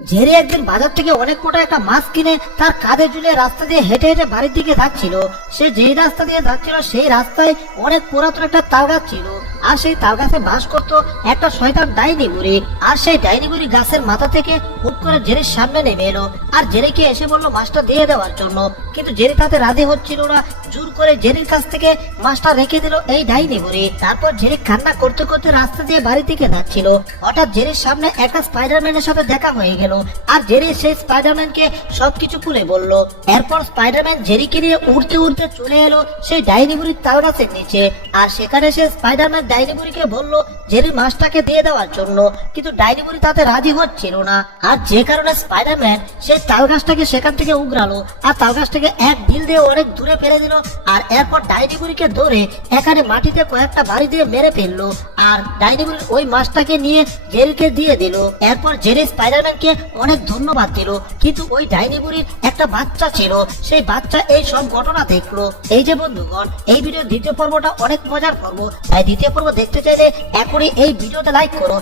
Jerry একদিন বাজার থেকে অনেক মোটা একটা মাছ কিনে তার কাঁধে ঝুলিয়ে রাস্তা দিয়ে হেঁটে হেঁটে বাড়ির দিকে যাচ্ছিল। সে যেই রাস্তা দিয়ে যাচ্ছিল সেই রাস্তায় অনেক পুরাতন একটা তাল গাছ ছিল, আর সেই তাল গাছে বাস করতো একটা শয়তান ডাইনি বুড়ি। আর সেই ডাইনি বুড়ি গাছের মাথা থেকে হুট করে জেরির সামনে নেমে এলো আর জেরিকে এসে বললো মাছটা দিয়ে দেওয়ার জন্য, কিন্তু জেরি তাতে রাজি হচ্ছিল না। জোর করে জেরির কাছ থেকে মাছটা রেখে দিল এই ডাইনি বুড়ি। তারপর জেরি কান্না করতে করতে রাস্তা দিয়ে বাড়ি থেকে যাচ্ছিল। হঠাৎ জেরির সামনে একটা স্পাইডারম্যানের সাথে দেখা হয়ে গেল, আর জেরি সেই স্পাইডারম্যানকে সবকিছু খুলে বলল। এরপর স্পাইডারম্যান জেরিকে নিয়ে উড়তে উড়তে চলে এলো সেই ডাইনি বুড়ির তাল গাছের নিচে। আর সেখানে সে স্পাইডারম্যান ডাইনি বুড়িকে বলল জেরি মাছটাকে দিয়ে দেওয়ার জন্য, কিন্তু ডাইনি বুড়ি তাতে রাজি হচ্ছিল না। আর যে কারণে স্পাইডারম্যান সেই তাল গাছটাকে সেখান থেকে উগরালো আর তাল গাছটাকে এক ঢিল দিয়ে অনেক দূরে ফেলে দিল। আর এরপর ডাইনি বুড়িকে ধরে এখানে মাটিতে কয়েকটা বাড়ি দিয়ে মেরে ফেললো। আর ডাইনি বুড়ি ওই মাছটাকে নিয়ে জেরিকে দিয়ে দিল। এরপর জেরি স্পাইডারম্যানকে অনেক ধন্যবাদ দিল, কিন্তু ওই ডাইনি বুড়ির একটা বাচ্চা ছিল, সেই বাচ্চা এই সব ঘটনা দেখলো। এই যে বন্ধুগণ, এই ভিডিওর দ্বিতীয় পর্বটা অনেক মজার পর্ব, তাই দ্বিতীয় পর্ব দেখতে চাইলে এখনই এই ভিডিওতে লাইক করো